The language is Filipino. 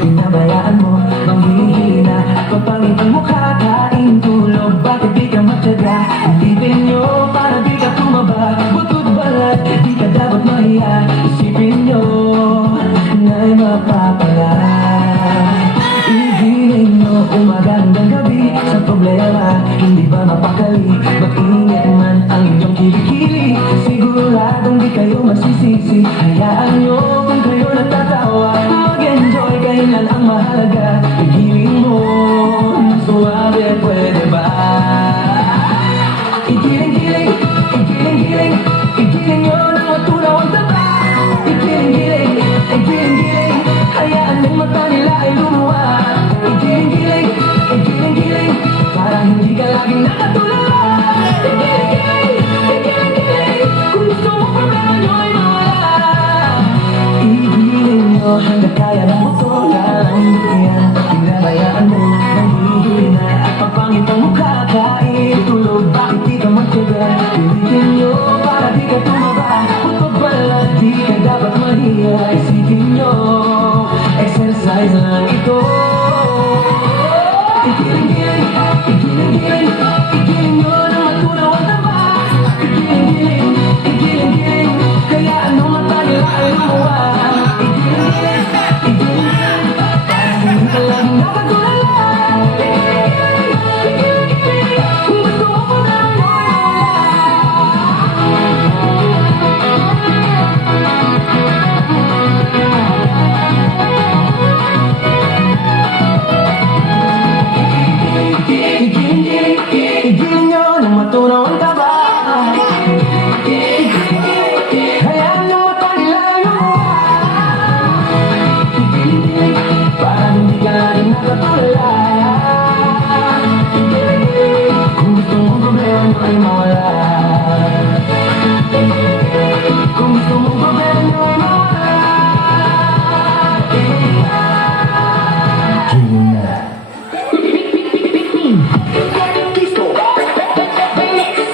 Pinabayaan mo, manghihina papangit ang mukha, kain tulog. Bakit di ka matyaga? Isipin nyo, para di ka tumaba. Butot balat, di ka dapat mahiya. Isipin nyo, na'y mapapala. Iigilin nyo, umaga hanggang gabi. Sa problema, hindi ba mapakali? Mag-ingat man ang inyong kilikili. Siguradong di kayo masisisi. Hayaan nyo kung kayo natatawa. Mag-enjoy, kailan ang mahalaga. Igiling mo, suwabe, pwede ba? Igiling-giling, igiling-giling, igiling nyo nang matunaw ang taba. Igiling-giling, igiling-giling, hayaan ng mata nila ay lumuha. Igiling-giling, igiling-giling, para hindi ka laging nakatulala. Igiling-giling, igiling-giling, kung gusto mo problema nyo ay mawala. Igiling nyo hanggang kaya ng motor lang yan. Pinabayaan mo, nanghihina papangit ang mukha, kain tulog. Bakit di ka magtyaga? Pilitin nyo, para di ka tumaba. Kung pagbalat, di ka dapat mahiya. Isipin nyo, exercise lang ito.